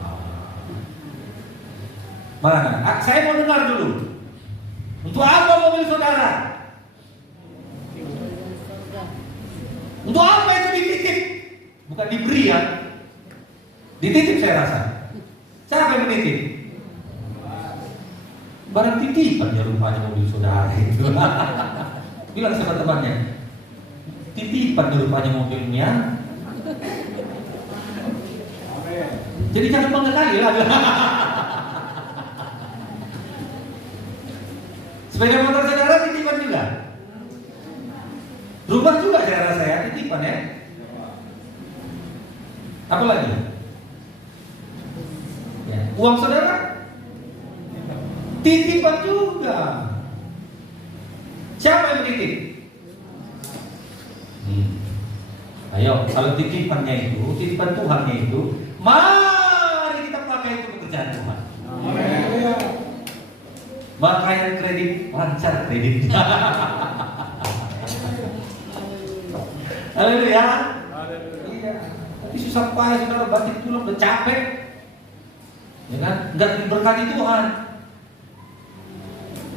Mana? Saya mau dengar dulu. Untuk apa mobil saudara? Untuk apa itu dititip? Bukan diberi ya. Dititip saya rasa. Siapa yang menitip? Barang titipan ya rupanya mobil saudara itu. Bilang sama temannya, titipan ya rupanya mobilnya. Jadi jangan mengenali lah. Sepeda motor saudara titipan juga. Rumah juga saya rasa ya titipan ya. Apa lagi? Ya. Uang saudara titipan juga. Siapa yang menitip? Ayo, kalau titipannya itu, titipan Tuhannya itu, mari kita pakai itu pekerjaan Tuhan. Makanya kredit lancar kreditnya. Haleluya. Iya. Tapi susah payah saudara batik tulang udah capek. Ya kan? Enggak diberkati Tuhan.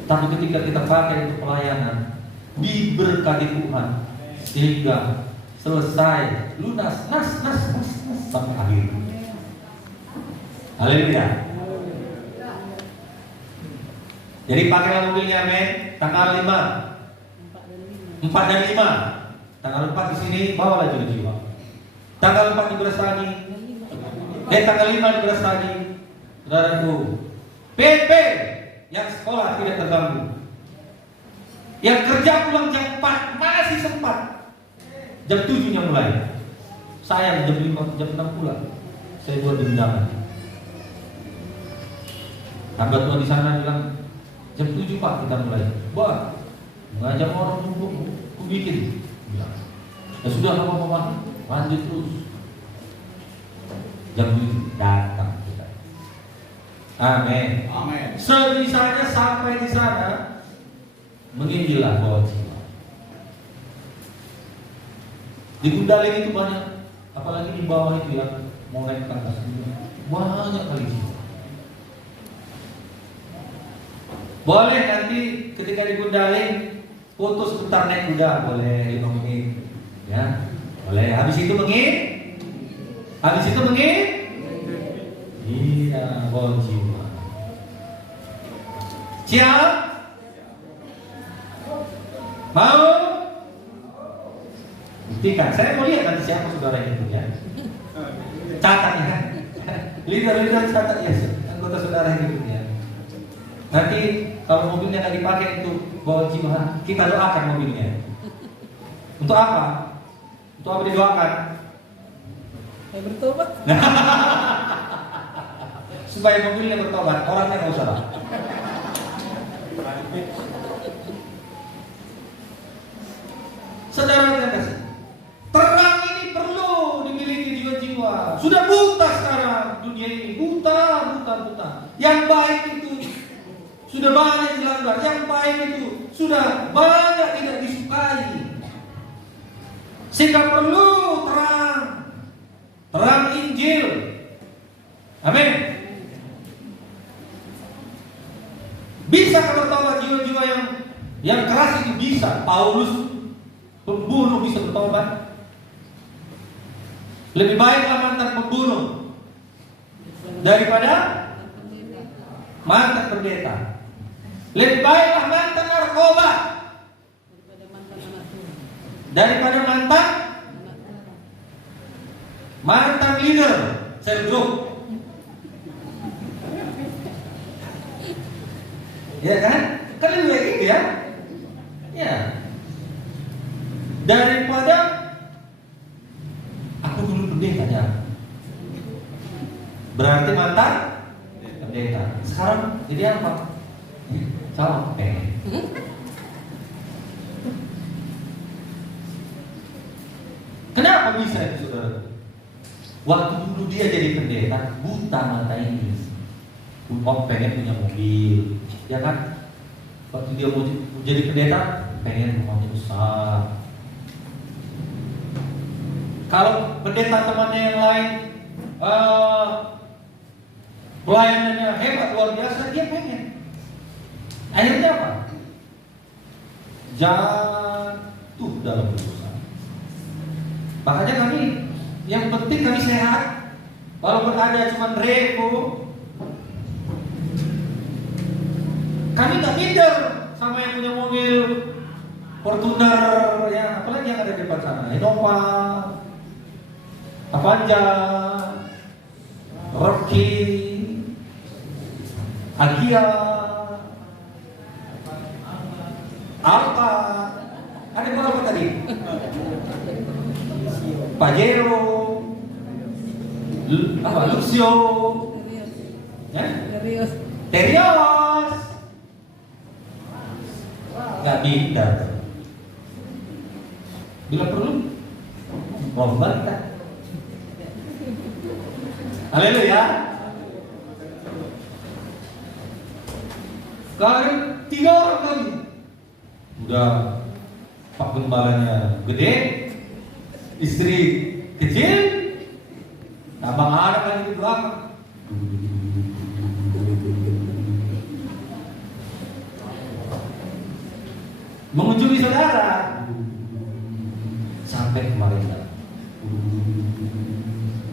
Tapi ketika kita pakai untuk pelayanan, diberkati Tuhan sehingga selesai, lunas, nas sampai akhir. Haleluya. Jadi pakailah mobilnya, men. Tanggal 5, 4 dan 5. Tanggal 4 di sini bawalah jiwa-jiwa. Tanggal 4 di Brastagi. Tanggal 5 di Brastagi. Saudaraku, PP yang sekolah tidak terganggu. Yang kerja pulang jam 4 masih sempat. Jam 7-nya mulai. Saya jam 5, jam 6 pulang. Saya buat undangan. Hamba tua di sana bilang, jam 7 Pak kita mulai. Wah, ngajak orang duduk, aku bikin. Ya sudah apa-apa, lanjut terus. Jam 7 datang kita. Amin. Sebisanya sampai di sana, menginjilah bawa jiwa. Di Gundaling itu banyak, apalagi di bawah itu yang mau naik ke atas itu banyak kali jiwa. Boleh nanti ketika di Gundaling foto sebentar naik kuda, boleh 5 menit, ya, boleh. Habis itu mengin, iya, bawa jiwa. Siap? Mau? Buktikan. Saya mau lihat nanti siapa saudara itu ya. Catat ya. Leader catat ya, anggota saudara itu ya. Nanti kalau mobilnya nggak dipakai untuk bawa jiwa, kita doakan mobilnya. Untuk apa? Untuk apa didoakan? Saya bertobat. Supaya mobilnya bertobat, orangnya nggak usah. Saudara yang kasih, terang ini perlu dimiliki jiwa-jiwa. Sudah buta sekarang dunia ini, buta. Yang baik itu sudah banyak dilanggar, yang baik itu sudah banyak tidak disukai. Sehingga perlu terang Injil. Amin. Bisa bertobat jiwa-jiwa yang keras itu bisa. Paulus pembunuh bisa bertobat. Lebih baiklah mantan pembunuh daripada mantan pendeta. Lebih baiklah mantan narkoba daripada mantan leader sel grup. Ya kan? Kan lebih baik gitu ya. Ya. Daripada aku dulu pendeta ya. Berarti mantan pendeta. Sekarang jadi apa? Capek. Kenapa bisa itu saudara? Waktu dulu dia jadi pendeta, buta mata ini. Pengen punya mobil, ya kan? Waktu dia mau jadi pendeta, pengen rumahnya besar. Kalau pendeta temannya yang lain pelayanannya hebat luar biasa, dia pengen. Akhirnya apa? Jatuh dalam dosa. Makanya kami, yang penting kami sehat. Walaupun ada cuma Revo, kami nggak minder sama yang punya mobil Fortuner, ya apalagi yang ada di depan sana, Innova, Avanza, Rocky, Agia, Alfa, ada berapa tadi? Pajero, Luxio, ya? Terios, nggak minder. Bila perlu, membantah. Haleluya. Kalian 3 orang kali. Udah Pak Gembalanya gede, istri kecil, abang anak lagi di belakang. Mengunjungi saudara sampai kemarin,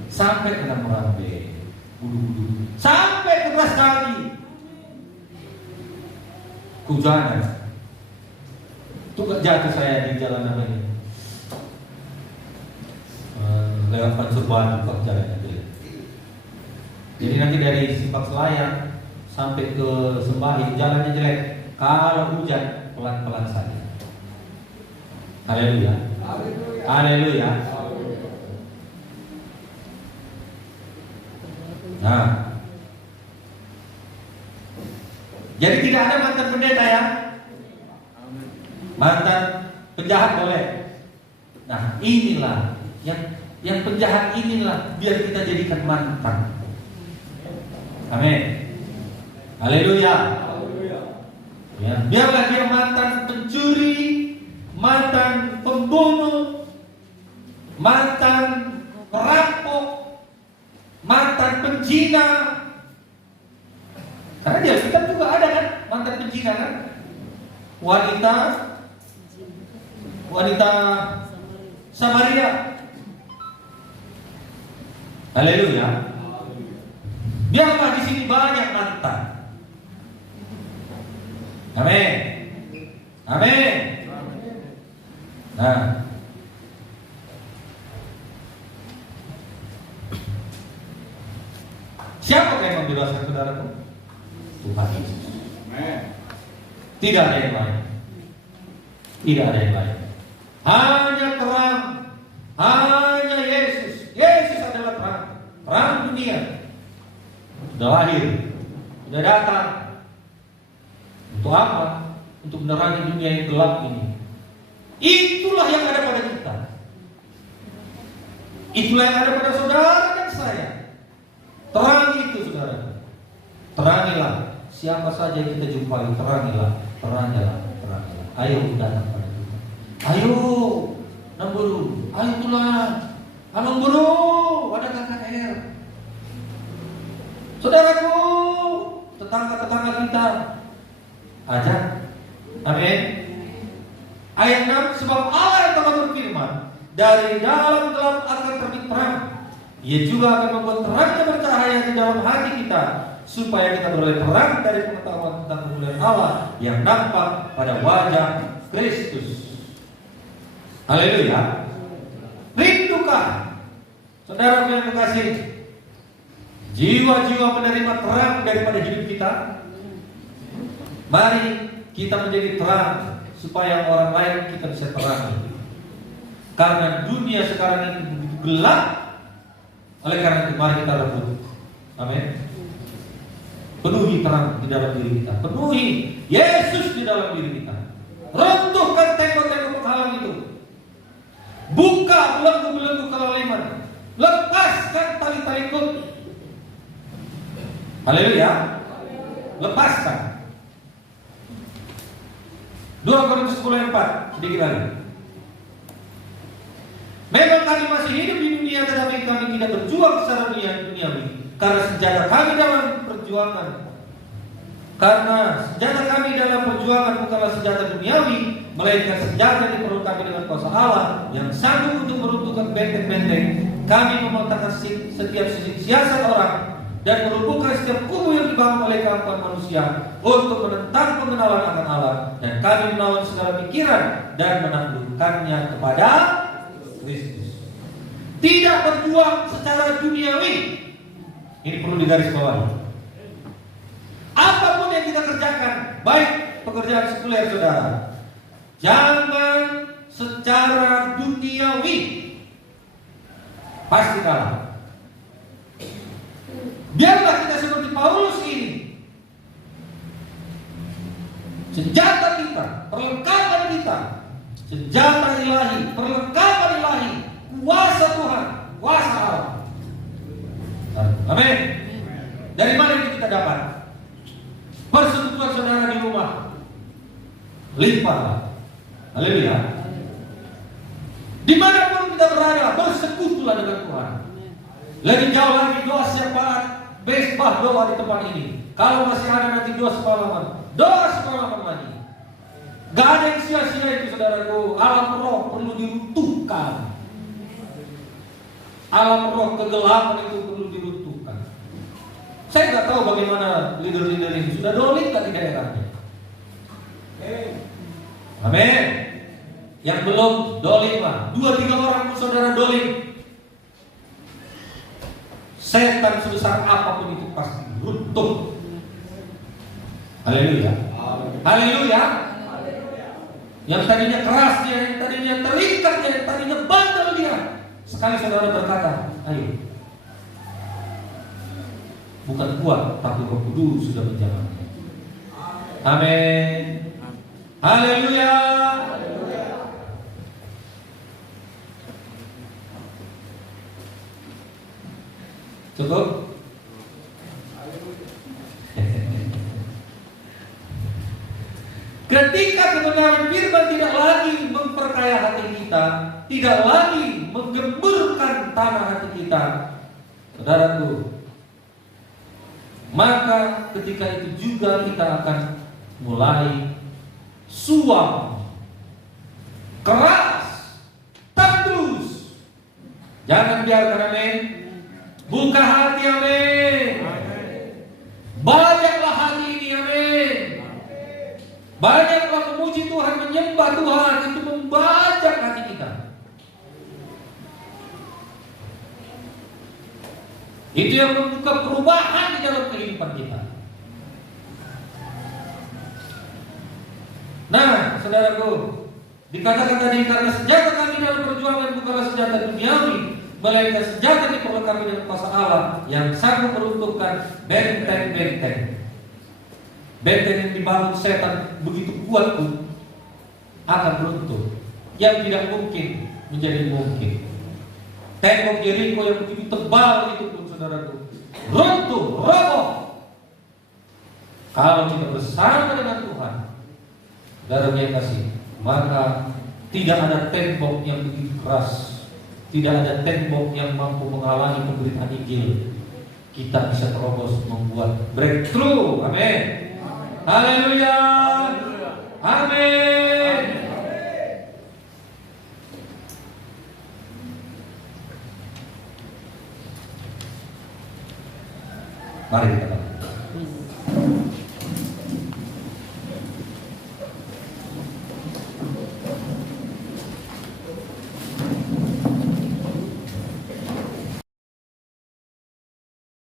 sampai kena merambe, sampai ke keras kaki, hujanan. Itu jatuh saya di jalan apa ini? Lewat Pansurban, kok jalannya jelek. Jadi nanti dari Simpang Selayar sampai ke Sembahi jalannya jelek. Kalau hujan pelan-pelan saja. Haleluya. Haleluya. Nah, jadi tidak ada mantan pendeta ya. Mantan penjahat boleh. Nah, inilah yang penjahat inilah biar kita jadikan mantan. Amin. Haleluya. Ya, biarlah dia mantan pencuri, mantan pembunuh, mantan perampok, mantan penjina. Karena di Alkitab juga ada kan mantan penjina kan? Wanita Samaria. Haleluya. Biarlah di sini banyak mantan. Amin. Amin. Nah, siapa yang membebaskan saudaraku? Tuhan Yesus. Tidak ada yang lain. Tidak ada yang lain. Hanya terang, hanya Yesus. Yesus adalah terang, terang dunia. Sudah lahir, sudah datang. Untuk apa? Untuk menerangi dunia yang gelap ini. Itulah yang ada pada kita. Itulah yang ada pada saudara dan saya. Terangi itu saudara. Terangilah siapa saja yang kita jumpai. Terangilah, terangilah, terangilah. Ayo datang pada kita. Ayo, namburu. Ayo tulah. Alung buru, ada KKR. Saudaraku, tetangga-tetangga kita. Ajak. Amin. Ayat 6, sebab Allah yang telah berfirman, dari dalam gelap akan terbit terang. Ia juga akan membuat terangnya bercahaya di dalam hati kita, supaya kita beroleh terang dari pengetahuan tentang kemuliaan Allah yang nampak pada wajah Kristus. Haleluya. Rindukah saudara yang terkasih jiwa-jiwa menerima terang daripada hidup kita? Mari kita menjadi terang supaya orang lain kita bisa terangi. Karena dunia sekarang ini begitu gelap. Oleh karena itu mari kita rebut. Amin. Penuhi terang di dalam diri kita. Penuhi Yesus di dalam diri kita. Runtuhkan tembok-tembok penghalang itu. Buka belenggu-belenggu kelaliman. Lepaskan tali-tali kut. Haleluya. Lepaskan. 2 Korintus 10:4, sedikit lagi. Memang kami masih hidup di dunia, tetapi kami tidak berjuang secara duniawi. Karena senjata kami dalam perjuangan bukanlah senjata duniawi, melainkan senjata yang diperlukan dengan kuasa Allah yang sanggup untuk meruntuhkan benteng-benteng. Kami mematahkan setiap siasat orang dan meruntuhkan setiap kubu yang dibangun oleh kemampuan manusia untuk menentang pengenalan akan Allah, dan kami menawan segala pikiran dan menaklukkannya kepada Kristus. Tidak berjuang secara duniawi. Ini perlu digarisbawahi. Apapun yang kita kerjakan, baik pekerjaan sekuler saudara, jangan secara duniawi. Pasti kalah. Biarlah kita seperti Paulus ini. Senjata kita, perlengkapan kita, senjata ilahi, perlengkapan ilahi, kuasa Tuhan, kuasa Allah. Amin. Dari mana itu kita dapat? Persekutuan saudara di rumah, limpah. Haleluya. Dimanapun kita berada, bersekutulah dengan Tuhan. Lebih jauh lagi doa syafaat, besbah doa di tempat ini. Kalau masih ada nanti doa semalaman lagi. Gak ada yang sia-sia itu saudaraku. Alam roh perlu diruntuhkan. Alam roh kegelapan itu perlu diruntuhkan. Saya nggak tahu bagaimana leader-leader ini sudah dolim nggak di daerahnya. Amin. Yang belum dolim lah, 2-3 orang pun saudara dolim. Setan sebesar apapun itu pasti runtuh. Haleluya. Haleluya. Yang tadinya keras dia, yang tadinya terikat dia, yang tadinya bandel dia, sekali saudara berkata, ayo. Bukan kuat, tapi Roh Kudus sudah menjalannya. Amin. Haleluya. Cukup? Ketika kebenaran firman tidak lagi memperkaya hati kita, tidak lagi menggemburkan tanah hati kita, saudaraku, maka ketika itu juga kita akan mulai suam, keras, tandus. Jangan biarkan, amin. Buka hati, amin. Banyaklah hati ini, amin. Banyaklah memuji Tuhan, menyembah Tuhan, itu membajak hati kita. Itu yang membuka perubahan di dalam kehidupan kita. Nah, saudaraku, dikatakan tadi, karena senjata kami dalam perjuangan bukanlah senjata duniawi, melainkan senjata diperlengkapi dengan kuasa Allah yang sanggup meruntuhkan benteng-benteng. Benteng yang dibangun setan begitu kuat pun akan runtuh. Yang tidak mungkin menjadi mungkin. Tembok Yeriko yang begitu tebal itu pun saudaraku runtuh, roboh. Kalau kita bersama dengan Tuhan, saudara yang kasih, maka tidak ada tembok yang begitu keras, tidak ada tembok yang mampu menghalangi pemberitaan Injil. Kita bisa terobos, membuat breakthrough. Amin. Haleluya. Amin. Mari kita